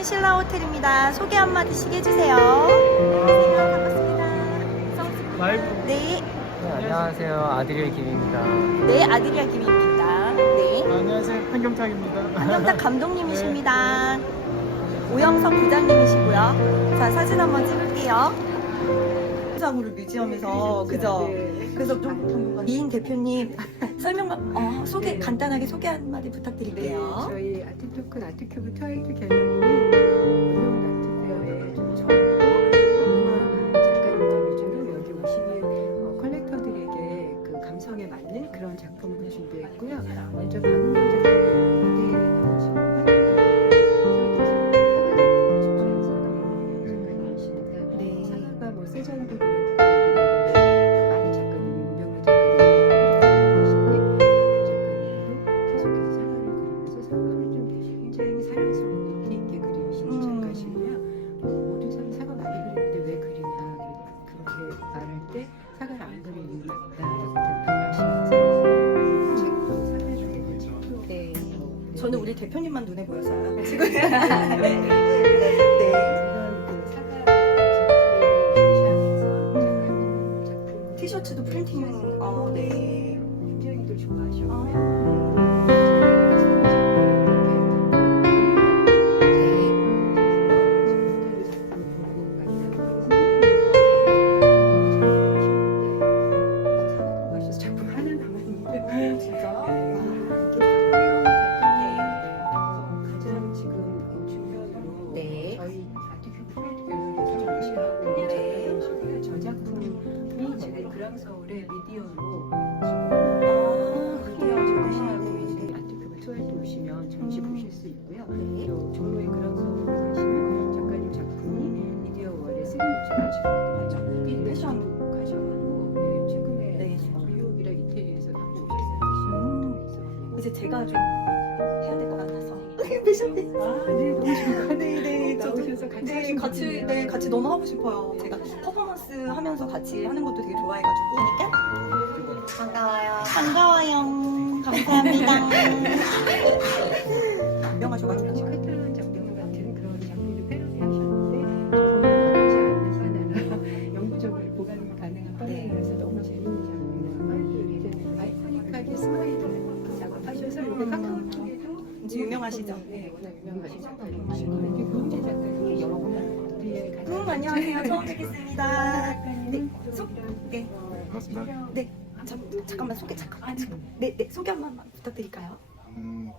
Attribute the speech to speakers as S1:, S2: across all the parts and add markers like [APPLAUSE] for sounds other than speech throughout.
S1: 반갑습니다. 소개 한마디씩 해주세요. 안녕하세요. 반갑습니다.
S2: 라이브
S1: 네,
S3: 네, 안녕하세요. 아드리엘 김입니다.
S1: 네 아드리아 김입니다. 네,
S2: 안녕하세요 한경탁입니다.
S1: 한경탁 [LAUGHS] 감독님이십니다. 오영석 부장님이시고요. 자 사진 한번 찍을게요. 상으로 뮤지엄에서 그죠? 그래서 좀 이인 대표님 설명 어, 소개 간단하게 소개 한 마디 부탁드릴게요.
S4: 저희 아트토큰 아트큐브 트와이트 갤러리는 운영
S1: 대표님만 눈에 보여서요.
S4: 네.
S1: 지금 네.
S4: 작가님 [LAUGHS] 작품
S1: 티셔츠도 프린팅. 어, 네.
S4: 굉장히 또 좋아하 지금 그랑서울의 미디어로
S1: 아, 그래요. 네.
S4: 있는 아티큐브 투어에 오시면 전시 보실 수 있고요.
S1: 네.
S4: 또 종로의 그랑서울 가시면 작가님 작품이 미디어 월의 시그니처 지금
S1: 이 패션.
S4: 가셔가지고 네, 최근에
S1: 네.
S4: 뉴욕이랑 이태리에서
S1: 음.
S4: 나오셨어요.
S1: 이제 제가 좀 해야 될 것 같아서. 패션 네.
S4: 아, 네.
S1: 네, 네. 네, 같이. 네, 같이 너무 하고 싶어요. 제가 퍼포먼스 하면서 같이 하는 것도 되게 좋아해가지고. 반가워요. 반가워요. 감사합니다. [LAUGHS]
S4: 이제
S1: 유명하시죠?
S4: 네, 워낙 유명하신 작가님이시고 가장
S1: 음, 안녕하세요. 처음 뵙겠습니다. 네, 소, 네,
S5: 반갑습니다.
S1: 네. 저, 잠깐만 소개 잠깐만. 네, 네, 소개 한 번만 부탁드릴까요?
S5: 음?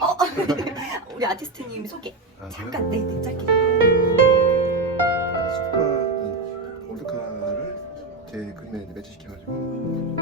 S1: 어, [LAUGHS] 우리 아티스트님 소개
S5: 아,
S1: 잠깐, 네, 네, 짧게.
S5: 슈퍼 이 월드카를 제 그림에 이제 매치시켜가지고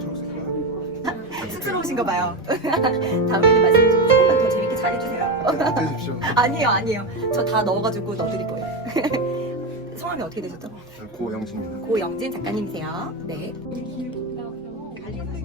S5: 초록색과
S1: 쑥스러우신가 봐요. [LAUGHS] 다음에는 말씀 좀 조금만 더 재밌게 살려주세요.
S5: 그때 줍쇼.
S1: 아니에요, 아니에요. 저 다 넣어가지고 넣어드릴 거예요. [LAUGHS] 성함이 어떻게 되셨죠?
S5: 고영진입니다.
S1: 고영진 작가님이세요. 네. 1 4 0 140.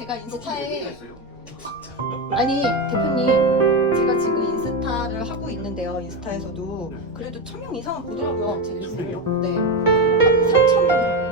S1: 제가 인스타에 아니 대표님 제가 지금 인스타를 하고 있는데요 인스타에서도. 그래도 천 명 이상은 보더라고요 제 리스를 네. 3천 명